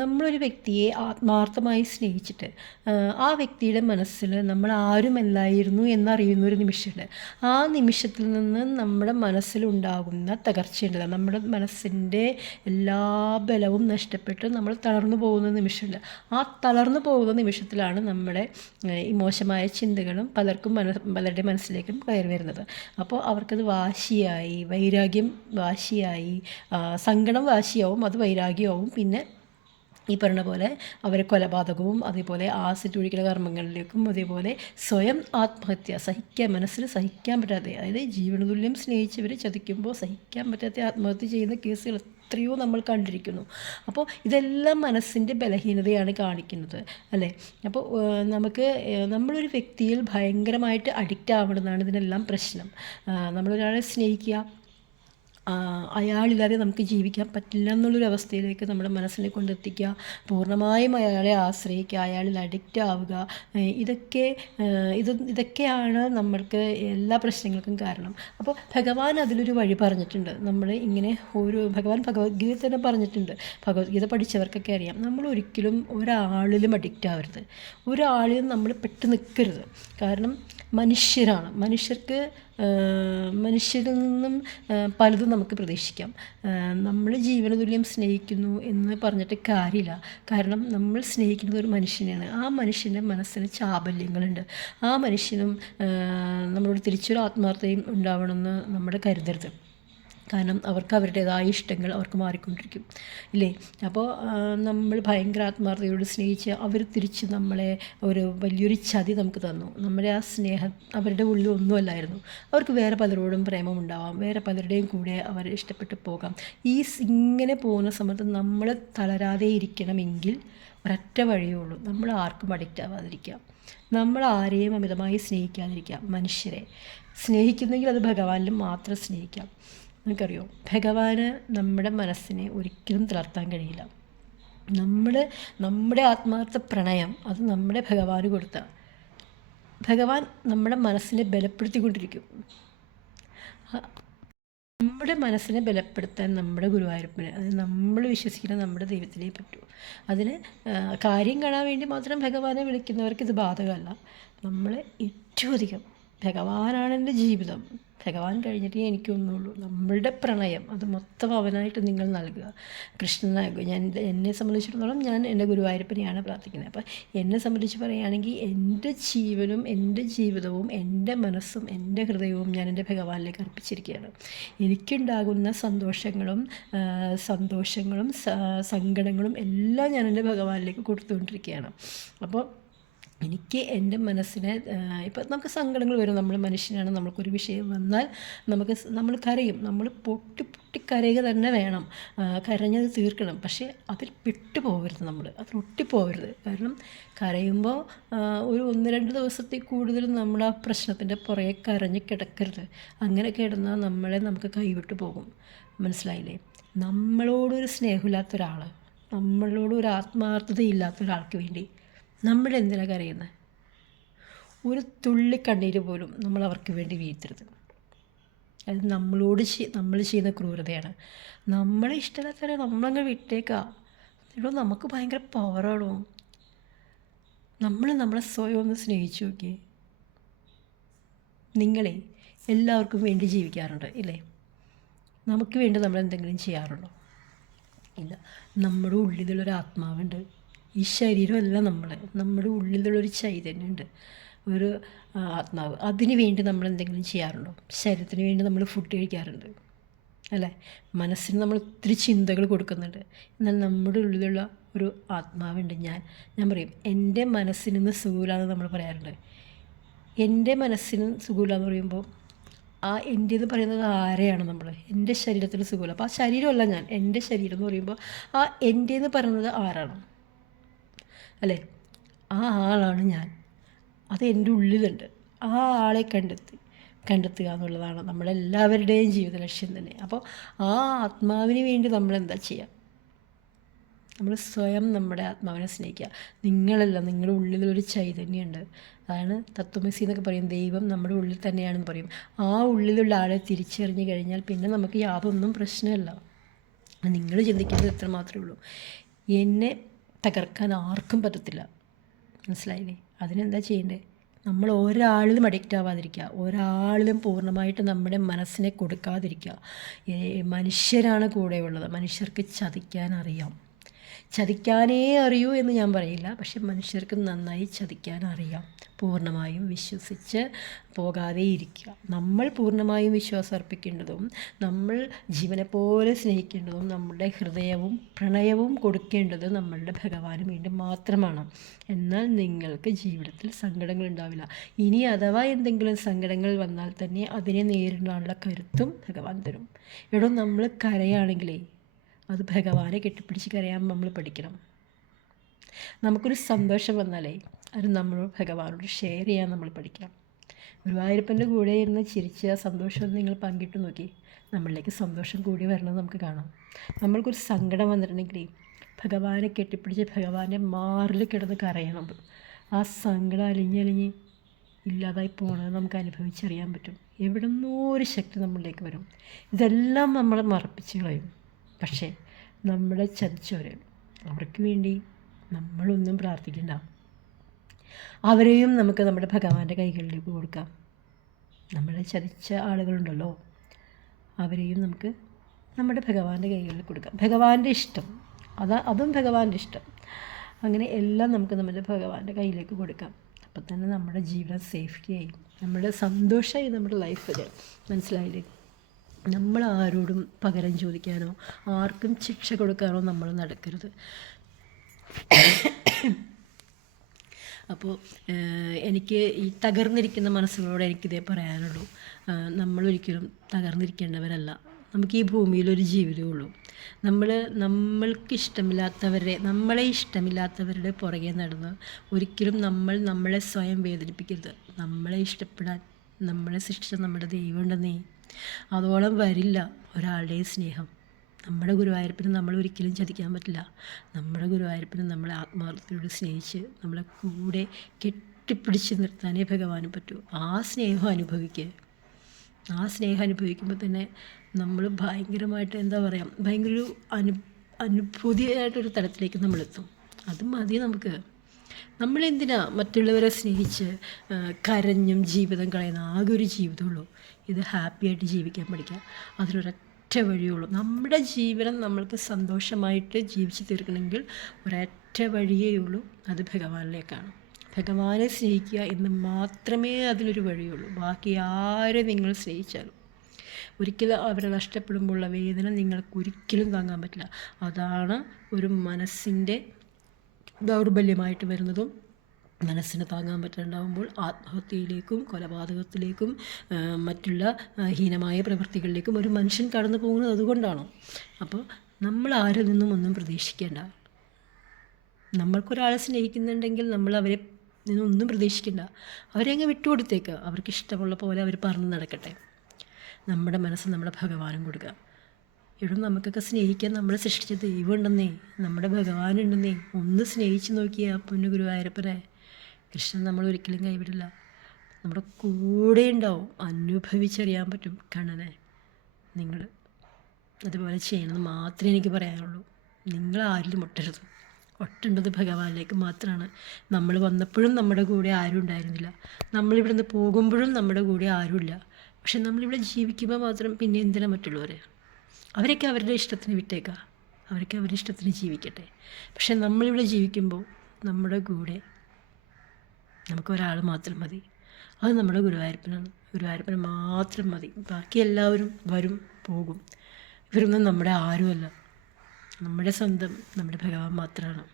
നമ്മളൊരു വ്യക്തിയെ ആത്മാർത്ഥമായി സ്നേഹിച്ചിട്ട് ആ വ്യക്തിയുടെ മനസ്സിൽ നമ്മൾ ആരുമല്ലായിരുന്നു എന്നറിയുന്ന ഒരു നിമിഷമുണ്ട്. ആ നിമിഷത്തിൽ നിന്ന് നമ്മുടെ മനസ്സിലുണ്ടാകുന്ന തകർച്ചയുണ്ട്. നമ്മുടെ മനസ്സിൻ്റെ എല്ലാ ബലവും നഷ്ടപ്പെട്ട് നമ്മൾ തളർന്നു പോകുന്ന നിമിഷമുണ്ട്. ആ തളർന്നു പോകുന്ന നിമിഷത്തിലാണ് നമ്മുടെ ഈ മോശമായ ചിന്തകളും പലരുടെ മനസ്സിലേക്കും കയറി വരുന്നത്. അപ്പോൾ അവർക്കത് വാശിയായി, വൈരാഗ്യം വാശിയായി, സങ്കടം വാശിയാവും, അത് വൈരാഗ്യമാവും. പിന്നെ ഈ പറഞ്ഞ പോലെ അവരെ കൊലപാതകവും അതേപോലെ ആസിഡ് ഒഴിക്കുന്ന കർമ്മങ്ങളിലേക്കും അതേപോലെ സ്വയം ആത്മഹത്യ മനസ്സിൽ സഹിക്കാൻ പറ്റാതെ, അതായത് ജീവനതുല്യം സ്നേഹിച്ചവർ ചതിക്കുമ്പോൾ സഹിക്കാൻ പറ്റാത്ത ആത്മഹത്യ ചെയ്യുന്ന കേസുകൾ എത്രയോ നമ്മൾ കണ്ടിരിക്കുന്നു. അപ്പോൾ ഇതെല്ലാം മനസ്സിൻ്റെ ബലഹീനതയാണ് കാണിക്കുന്നത്, അല്ലേ? അപ്പോൾ നമ്മളൊരു വ്യക്തിയിൽ ഭയങ്കരമായിട്ട് അഡിക്റ്റ് ആവണമെന്നാണ് ഇതിനെല്ലാം പ്രശ്നം. നമ്മളൊരാളെ സ്നേഹിക്കുക, അയാളില്ലാതെ നമുക്ക് ജീവിക്കാൻ പറ്റില്ല എന്നുള്ളൊരു അവസ്ഥയിലേക്ക് നമ്മുടെ മനസ്സിനെ കൊണ്ടെത്തിക്കുക, പൂർണ്ണമായും അയാളെ ആശ്രയിക്കുക, അയാളിൽ അഡിക്റ്റ് ആവുക, ഇതൊക്കെയാണ് നമ്മൾക്ക് എല്ലാ പ്രശ്നങ്ങൾക്കും കാരണം. അപ്പോൾ ഭഗവാൻ അതിലൊരു വഴി പറഞ്ഞിട്ടുണ്ട്. നമ്മൾ ഇങ്ങനെ ഭഗവാൻ ഭഗവത്ഗീത തന്നെ പറഞ്ഞിട്ടുണ്ട്. ഭഗവത്ഗീത പഠിച്ചവർക്കൊക്കെ അറിയാം, നമ്മൾ ഒരിക്കലും ഒരാളിലും അഡിക്റ്റ് ആവരുത്, ഒരാളിലും നമ്മൾ പെട്ട് നിൽക്കരുത്. കാരണം മനുഷ്യരിൽ നിന്നും പലതും നമുക്ക് പ്രതീക്ഷിക്കാം. നമ്മൾ ജീവനതുല്യം സ്നേഹിക്കുന്നു എന്ന് പറഞ്ഞിട്ട് കാര്യമില്ല. കാരണം നമ്മൾ സ്നേഹിക്കുന്നത് ഒരു മനുഷ്യനെയാണ്. ആ മനുഷ്യൻ്റെ മനസ്സിന് ചാബല്യങ്ങളുണ്ട്. ആ മനുഷ്യനും നമ്മളോട് തിരിച്ചൊരു ആത്മാർത്ഥതയും ഉണ്ടാവണമെന്ന് നമ്മൾ കരുതരുത്. കാരണം അവർക്ക് അവരുടേതായ ഇഷ്ടങ്ങൾ അവർക്ക് മാറിക്കൊണ്ടിരിക്കും, ഇല്ലേ? അപ്പോൾ നമ്മൾ ഭയങ്കര ആത്മാർത്ഥതയോട് സ്നേഹിച്ച് അവർ തിരിച്ച് നമ്മളെ വലിയൊരു ചതി നമുക്ക് തന്നു. നമ്മുടെ ആ സ്നേഹം അവരുടെ ഉള്ളിൽ ഒന്നുമല്ലായിരുന്നു. അവർക്ക് വേറെ പലരോടും പ്രേമമുണ്ടാവാം, വേറെ പലരുടെയും കൂടെ അവർ ഇഷ്ടപ്പെട്ട് പോകാം. ഇങ്ങനെ പോകുന്ന സമയത്ത് നമ്മൾ തളരാതെ ഇരിക്കണമെങ്കിൽ ഒരൊറ്റ വഴിയേ ഉള്ളൂ, നമ്മൾ ആർക്കും അഡിക്റ്റ് ആവാതിരിക്കുക, നമ്മൾ ആരെയും അമിതമായി സ്നേഹിക്കാതിരിക്കുക. മനുഷ്യരെ സ്നേഹിക്കുന്നെങ്കിൽ അത് ഭഗവാനിലും മാത്രം സ്നേഹിക്കാം. നിങ്ങൾക്കറിയോ, ഭഗവാന് നമ്മുടെ മനസ്സിനെ ഒരിക്കലും തളർത്താൻ കഴിയില്ല. നമ്മുടെ ആത്മാർത്ഥ പ്രണയം അത് നമ്മുടെ ഭഗവാന് കൊടുത്ത ഭഗവാൻ നമ്മുടെ മനസ്സിനെ ബലപ്പെടുത്തിക്കൊണ്ടിരിക്കും. നമ്മുടെ മനസ്സിനെ ബലപ്പെടുത്താൻ നമ്മുടെ ഗുരുവായൂരപ്പന്, അത് നമ്മൾ വിശ്വസിക്കുന്ന നമ്മുടെ ദൈവത്തിനേ പറ്റൂ. അതിന് കാര്യം കാണാൻ വേണ്ടി മാത്രം ഭഗവാനെ വിളിക്കുന്നവർക്ക് ഇത് ബാധകമല്ല. നമ്മൾ ഏറ്റവും അധികം ഭഗവാനാണ് എൻ്റെ ജീവിതം, ഭഗവാൻ കഴിഞ്ഞിട്ടേ എനിക്കൊന്നുള്ളൂ, നമ്മളുടെ പ്രണയം അത് മൊത്തം അവനായിട്ട് നിങ്ങൾ നൽകുക, കൃഷ്ണനാകുക. എന്നെ സംബന്ധിച്ചിടത്തോളം ഞാൻ എൻ്റെ ഗുരുവായൂരപ്പനെയാണ് പ്രാർത്ഥിക്കുന്നത്. അപ്പം എന്നെ സംബന്ധിച്ച് പറയുകയാണെങ്കിൽ എൻ്റെ ജീവനും എൻ്റെ ജീവിതവും എൻ്റെ മനസ്സും എൻ്റെ ഹൃദയവും ഞാൻ എൻ്റെ ഭഗവാനിലേക്ക് അർപ്പിച്ചിരിക്കുകയാണ്. എനിക്കുണ്ടാകുന്ന സന്തോഷങ്ങളും സങ്കടങ്ങളും എല്ലാം ഞാൻ എൻ്റെ ഭഗവാനിലേക്ക് കൊടുത്തുകൊണ്ടിരിക്കുകയാണ്. അപ്പോൾ എനിക്ക് എൻ്റെ മനസ്സിനെ, ഇപ്പം നമുക്ക് സങ്കടങ്ങൾ വരും, നമ്മൾ മനുഷ്യനാണ്, നമുക്കൊരു വിഷയം വന്നാൽ നമ്മൾ കരയും, നമ്മൾ പൊട്ടി കരയുക തന്നെ വേണം, കരഞ്ഞത് തീർക്കണം. പക്ഷേ അതിൽ പെട്ടുപോകരുത്, അതിൽ ഒട്ടിപ്പോകരുത്. കാരണം കരയുമ്പോൾ ഒരു 1-2 ദിവസത്തിൽ കൂടുതൽ നമ്മൾ ആ പ്രശ്നത്തിൻ്റെ പുറകെ കരഞ്ഞ് കിടക്കരുത്. അങ്ങനെ കിടന്നാൽ നമുക്ക് കൈവിട്ട് പോകും. മനസ്സിലായില്ലേ? നമ്മളോടൊരു സ്നേഹമില്ലാത്ത ഒരാൾ, നമ്മളോടൊരു ആത്മാർത്ഥതയില്ലാത്ത ഒരാൾക്ക് വേണ്ടി നമ്മളെന്തിനാണ് കരയുന്നത്? ഒരു തുള്ളി കണ്ണീര് പോലും നമ്മൾ അവർക്ക് വേണ്ടി വീഴ്ത്തരുത്. അത് നമ്മൾ ചെയ്യുന്ന ക്രൂരതയാണ്. നമ്മളെ ഇഷ്ടമില്ലാത്തവരെ നമ്മളങ്ങ് വിട്ടേക്കാം. നമുക്ക് ഭയങ്കര പവറാണോ? നമ്മളെ സ്വയം ഒന്ന് സ്നേഹിച്ചു നോക്കിയേ. നിങ്ങളെ എല്ലാവർക്കും വേണ്ടി ജീവിക്കാറുണ്ട്, ഇല്ലേ? നമുക്ക് വേണ്ടി നമ്മൾ എന്തെങ്കിലും ചെയ്യാറുണ്ടോ? ഇല്ല. നമ്മുടെ ഉള്ളിലുള്ളൊരു ആത്മാവുണ്ട്. ഈ ശരീരമല്ല നമ്മുടെ ഉള്ളിലുള്ളൊരു ചൈതന്യമുണ്ട്, ഒരു ആത്മാവ്. അതിന് വേണ്ടി നമ്മൾ എന്തെങ്കിലും ചെയ്യാറുണ്ടോ? ശരീരത്തിന് വേണ്ടി നമ്മൾ ഫുഡ് കഴിക്കാറുണ്ട്, അല്ലേ? മനസ്സിന് നമ്മൾ ഒത്തിരി ചിന്തകൾ കൊടുക്കുന്നുണ്ട്. എന്നാൽ നമ്മുടെ ഉള്ളിലുള്ള ഒരു ആത്മാവുണ്ട്. ഞാൻ പറയും, എൻ്റെ മനസ്സിന് സുഖമില്ലാന്ന് നമ്മൾ പറയാറുണ്ട്. എൻ്റെ മനസ്സിന് സുഖമില്ലാന്ന് പറയുമ്പോൾ എൻ്റെ എന്ന് പറയുന്നത് ആരെയാണ്? എൻ്റെ ശരീരത്തിന് സുഖമില്ല. അപ്പോൾ ആ ശരീരമല്ല ഞാൻ, എൻ്റെ ശരീരം എന്ന് പറയുമ്പോൾ എൻ്റെ എന്ന് പറയുന്നത് ആരാണ്? അല്ലേ? ആ ആളാണ് ഞാൻ. അത് എൻ്റെ ഉള്ളിലുണ്ട്. ആ ആളെ കണ്ടെത്തുക എന്നുള്ളതാണ് നമ്മളെല്ലാവരുടെയും ജീവിത ലക്ഷ്യം തന്നെ. അപ്പോൾ ആ ആത്മാവിന് വേണ്ടി നമ്മളെന്താ ചെയ്യുക? നമ്മൾ സ്വയം നമ്മുടെ ആത്മാവിനെ സ്നേഹിക്കുക. നിങ്ങളുടെ ഉള്ളിലൊരു ചൈതന്യമുണ്ട്. അതാണ് തത്വമസി എന്നൊക്കെ പറയും. ദൈവം നമ്മുടെ ഉള്ളിൽ തന്നെയാണെന്ന് പറയും. ആ ഉള്ളിലുള്ള ആളെ തിരിച്ചറിഞ്ഞു കഴിഞ്ഞാൽ പിന്നെ നമുക്ക് യാതൊന്നും പ്രശ്നമല്ല. നിങ്ങൾ ചിന്തിക്കുന്നത് ഇത്ര മാത്രമേ ഉള്ളൂ. എന്നെ തകർക്കാൻ ആർക്കും പറ്റത്തില്ല. മനസ്സിലായില്ലേ? അതിനെന്താ ചെയ്യേണ്ടത്? നമ്മൾ ഒരാളിലും അഡിക്റ്റ് ആവാതിരിക്കുക, ഒരാളിലും പൂർണ്ണമായിട്ട് നമ്മുടെ മനസ്സിനെ കൊടുക്കാതിരിക്കുക. മനുഷ്യരാണ് കൂടെയുള്ളത്. മനുഷ്യർക്ക് ചതിക്കാൻ അറിയാം. ചതിക്കാനേ അറിയൂ എന്ന് ഞാൻ പറയില്ല, പക്ഷെ മനുഷ്യർക്ക് നന്നായി ചതിക്കാൻ അറിയാം. പൂർണ്ണമായും വിശ്വസിച്ച് പോകാതെ ഇരിക്കുക. നമ്മൾ പൂർണ്ണമായും വിശ്വാസം അർപ്പിക്കേണ്ടതും നമ്മൾ ജീവനെപ്പോലെ സ്നേഹിക്കേണ്ടതും നമ്മളുടെ ഹൃദയവും പ്രണയവും കൊടുക്കേണ്ടത് നമ്മളുടെ ഭഗവാന് വേണ്ടി മാത്രമാണ്. എന്നാൽ നിങ്ങൾക്ക് ജീവിതത്തിൽ സങ്കടങ്ങൾ ഉണ്ടാവില്ല. ഇനി അഥവാ എന്തെങ്കിലും സങ്കടങ്ങൾ വന്നാൽ തന്നെ അതിനെ നേരിടാനുള്ള കരുത്തും ഭഗവാൻ തരും. എടോ, നമ്മൾ കരയാണെങ്കിലേ അത് ഭഗവാനെ കെട്ടിപ്പിടിച്ച് കരയാൻ നമ്മൾ പഠിക്കണം. നമുക്കൊരു സന്തോഷം വന്നാലേ അത് നമ്മൾ ഭഗവാനോട് ഷെയർ ചെയ്യാൻ നമ്മൾ പഠിക്കണം. ഗുരുവായൂരപ്പൻ്റെ കൂടെ ഇരുന്ന് ചിരിച്ച് ആ സന്തോഷം നിങ്ങൾ പങ്കിട്ട് നോക്കി, നമ്മളിലേക്ക് സന്തോഷം കൂടി വരണം നമുക്ക് കാണാം. നമ്മൾക്കൊരു സങ്കടം വന്നിട്ടുണ്ടെങ്കിൽ ഭഗവാനെ കെട്ടിപ്പിടിച്ച് ഭഗവാന്റെ മാറിൽ കിടന്ന് കരയണം. ആ സങ്കടം അലിഞ്ഞലിഞ്ഞ് ഇല്ലാതായി പോകുന്നത് നമുക്ക് അനുഭവിച്ചറിയാൻ പറ്റും. എവിടെ നിന്നോ ഒരു ശക്തി നമ്മളിലേക്ക് വരും. ഇതെല്ലാം നമ്മളെ മറപ്പിച്ച് കളയും. പക്ഷേ നമ്മളെ ചതിച്ചവർ, അവർക്ക് വേണ്ടി നമ്മളൊന്നും പ്രാർത്ഥിക്കണ്ട. അവരെയും നമുക്ക് നമ്മുടെ ഭഗവാന്റെ കൈകളിലേക്ക് കൊടുക്കാം. നമ്മളെ ചതിച്ച ആളുകളുണ്ടല്ലോ, അവരെയും നമുക്ക് നമ്മുടെ ഭഗവാന്റെ കൈകളിൽ കൊടുക്കാം. ഭഗവാന്റെ ഇഷ്ടം അതും ഭഗവാന്റെ ഇഷ്ടം. അങ്ങനെ എല്ലാം നമുക്ക് നമ്മുടെ ഭഗവാന്റെ കയ്യിലേക്ക് കൊടുക്കാം. അപ്പം തന്നെ നമ്മുടെ ജീവിതം സേഫ്റ്റിയായി, നമ്മുടെ സന്തോഷമായി നമ്മുടെ ലൈഫിൽ. മനസ്സിലായില്ലേ? നമ്മൾ ആരോടും പകരം ചോദിക്കാനോ ആർക്കും ശിക്ഷ കൊടുക്കാനോ നമ്മൾ നടക്കരുത്. അപ്പോൾ എനിക്ക് ഈ തകർന്നിരിക്കുന്ന മനസ്സുകളോട് എനിക്കിതേ പറയാനുള്ളൂ. നമ്മളൊരിക്കലും തകർന്നിരിക്കേണ്ടവരല്ല. നമുക്ക് ഈ ഭൂമിയിലൊരു ജീവിതമേ ഉള്ളൂ. നമ്മളെ ഇഷ്ടമില്ലാത്തവരുടെ പുറകെ നടന്ന് ഒരിക്കലും നമ്മളെ സ്വയം വേദനിപ്പിക്കരുത്. നമ്മളെ ഇഷ്ടപ്പെടാൻ നമ്മളെ സൃഷ്ടിച്ച നമ്മുടെ ദൈവം ഉണ്ടെന്നേ, അതോളം വരില്ല ഒരാളുടെയും സ്നേഹം. നമ്മുടെ ഗുരുവായൂരപ്പന് നമ്മൾ ഒരിക്കലും ചതിക്കാൻ പറ്റില്ല. നമ്മുടെ ഗുരുവായൂരപ്പന് നമ്മളെ ആത്മാർത്ഥതയോട് സ്നേഹിച്ച് നമ്മളെ കൂടെ കെട്ടിപ്പിടിച്ച് നിർത്താനേ ഭഗവാന് പറ്റൂ. ആ സ്നേഹം അനുഭവിക്കുമ്പോൾ തന്നെ നമ്മൾ ഭയങ്കരമായിട്ട് ഭയങ്കര ഒരു അനുഭൂതിയായിട്ടൊരു തലത്തിലേക്ക് നമ്മളെത്തും. അത് മതി നമുക്ക്. നമ്മളെന്തിനാ മറ്റുള്ളവരെ സ്നേഹിച്ച് കരഞ്ഞും ജീവിതം കളയുന്ന? ആകെ ഒരു ജീവിതമുള്ളൂ. ഇത് ഹാപ്പിയായിട്ട് ജീവിക്കാൻ പഠിക്കുക. അതിനൊരൊറ്റ വഴിയുള്ളൂ. നമ്മുടെ ജീവിതം നമ്മൾക്ക് സന്തോഷമായിട്ട് ജീവിച്ച് തീർക്കണമെങ്കിൽ ഒരൊറ്റ വഴിയേ ഉള്ളൂ, അത് ഭഗവാനിലേക്കാണ്. ഭഗവാനെ സ്നേഹിക്കുക എന്ന് മാത്രമേ അതിനൊരു വഴിയുള്ളൂ. ബാക്കി ആരെ നിങ്ങൾ സ്നേഹിച്ചാലും ഒരിക്കലും അവരെ നഷ്ടപ്പെടുമ്പോഴുള്ള വേദന നിങ്ങൾക്ക് ഒരിക്കലും താങ്ങാൻ പറ്റില്ല. അതാണ് ഒരു മനസ്സിൻ്റെ ദൗർബല്യമായിട്ട് വരുന്നതും. മനസ്സിന് താങ്ങാൻ പറ്റാണ്ടാവുമ്പോൾ ആത്മഹത്യയിലേക്കും കൊലപാതകത്തിലേക്കും മറ്റുള്ള ഹീനമായ പ്രവൃത്തികളിലേക്കും ഒരു മനുഷ്യൻ കടന്നു പോകുന്നത് അതുകൊണ്ടാണ്. അപ്പോൾ നമ്മൾ ആരിൽ നിന്നും ഒന്നും പ്രതീക്ഷിക്കേണ്ട. നമ്മൾക്കൊരാളെ സ്നേഹിക്കുന്നുണ്ടെങ്കിൽ നമ്മൾ അവരെ നിന്നൊന്നും പ്രതീക്ഷിക്കേണ്ട. അവരെ അങ്ങ് വിട്ടുകൊടുത്തേക്ക്. അവർക്ക് ഇഷ്ടമുള്ള പോലെ അവർ പറഞ്ഞു നടക്കട്ടെ. നമ്മുടെ മനസ്സ് നമ്മുടെ ഭഗവാനും കൊടുക്കുക. ഇവിടെ നമുക്കൊക്കെ സ്നേഹിക്കാൻ നമ്മളെ സൃഷ്ടിച്ച ദൈവം ഉണ്ടെന്നേ, നമ്മുടെ ഭഗവാനുണ്ടെന്നേ. ഒന്ന് സ്നേഹിച്ച് നോക്കിയാൽ പൊന്നു ഗുരുവായൂരപ്പനെ. കൃഷ്ണൻ നമ്മൾ ഒരിക്കലും കൈവിടില്ല, നമ്മുടെ കൂടെ ഉണ്ടാവും. അനുഭവിച്ചറിയാൻ പറ്റും കണ്ണനെ. നിങ്ങൾ അതുപോലെ ചെയ്യണമെന്ന് മാത്രമേ എനിക്ക് പറയാനുള്ളൂ. നിങ്ങൾ ആരിലും ഒട്ടേണ്ടത് ഭഗവാനിലേക്ക് മാത്രമാണ്. നമ്മൾ വന്നപ്പോഴും നമ്മുടെ കൂടെ ആരും ഉണ്ടായിരുന്നില്ല, നമ്മളിവിടുന്ന് പോകുമ്പോഴും നമ്മുടെ കൂടെ ആരുമില്ല. പക്ഷെ നമ്മളിവിടെ ജീവിക്കുമ്പോൾ മാത്രം പിന്നെ എന്തിനാ മറ്റുള്ളവരെ? അവരൊക്കെ അവരുടെ ഇഷ്ടത്തിന് വിട്ടേക്കാം, അവരൊക്കെ അവരുടെ ഇഷ്ടത്തിന് ജീവിക്കട്ടെ. പക്ഷെ നമ്മളിവിടെ ജീവിക്കുമ്പോൾ നമ്മുടെ കൂടെ നമുക്കൊരാൾ മാത്രം മതി. അത് നമ്മുടെ ഗുരുവായൂരപ്പനാണ്. ഗുരുവായൂരപ്പന് മാത്രം മതി. ബാക്കി എല്ലാവരും വരും പോകും. ഇവരൊന്നും നമ്മുടെ ആരുമല്ല. നമ്മുടെ സ്വന്തം നമ്മുടെ ഭഗവാൻ മാത്രമാണ്.